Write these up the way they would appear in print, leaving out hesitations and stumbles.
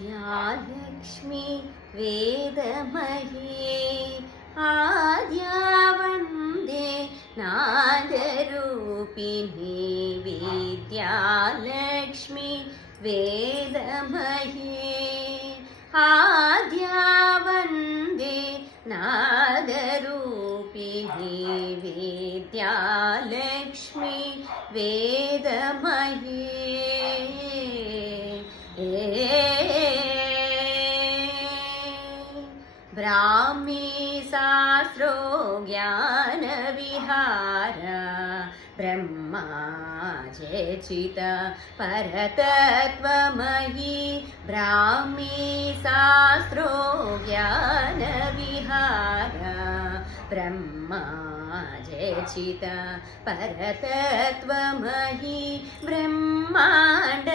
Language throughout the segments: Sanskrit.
विद्यालक्ष्मी वेदमही आद्या वन्दे नादरूपिणी विद्यालक्ष्मी वेदमही आद्या वन्दे नादरूपिणी विद्यालक्ष्मी वेदमही ब्राह्मी शास्त्रो ज्ञानविहार ब्रह्मा चेचित परतत्त्वमयी ब्राह्मी शास्त्रो ज्ञानविहार ब्रह्मा चेचित परतत्त्वमयी ब्रह्माण्ड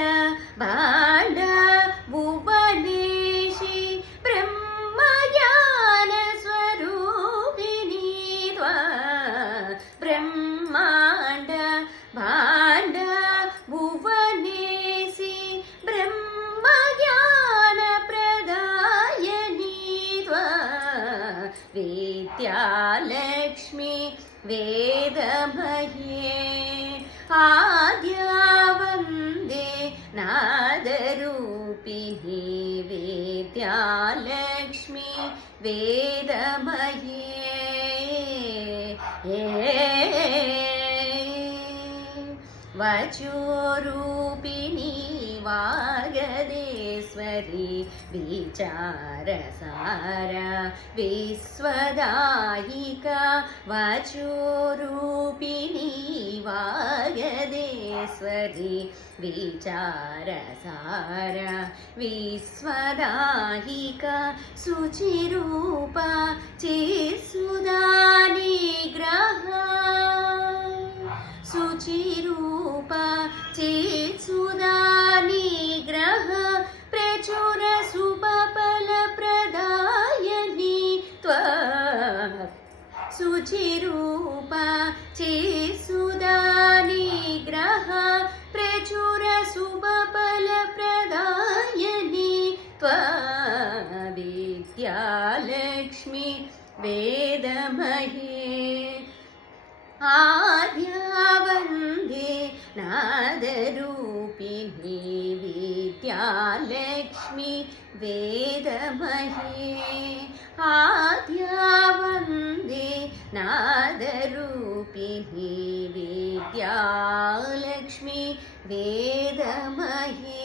भाण्ड भुवनेशी ब्रह्मज्ञान स्वरूपिणी त्वा ब्रह्माण्ड भाण्ड भुवनेशी ब्रह्मज्ञान प्रदायिनी त्वा विद्यालक्ष्मी वेदमही आद्या वन्दे नादरूपिणी विद्यालक्ष्मी वेदमही वचोरूपिणी वागदेश्वरी विचारसार विश्वदायिका वचोरूपिणी वागदेश्वरी विचारसार विश्वदायिका शुचिरूपा चित्सुधानिग्रह शुचिरूपा चित्सुधानिग्रह प्रचुर शुभफलप्रदायिनी त्वा शुचिरूपा चित्सुधानिग्रह प्रचुर शुभफलप्रदायिनी त्वा विद्यालक्ष्मी वेदमही आद्या वन्दे नादरूपिणी विद्यालक्ष्मी वेदमही आद्या वन्दे नादरूपिणी विद्यालक्ष्मी वेदमही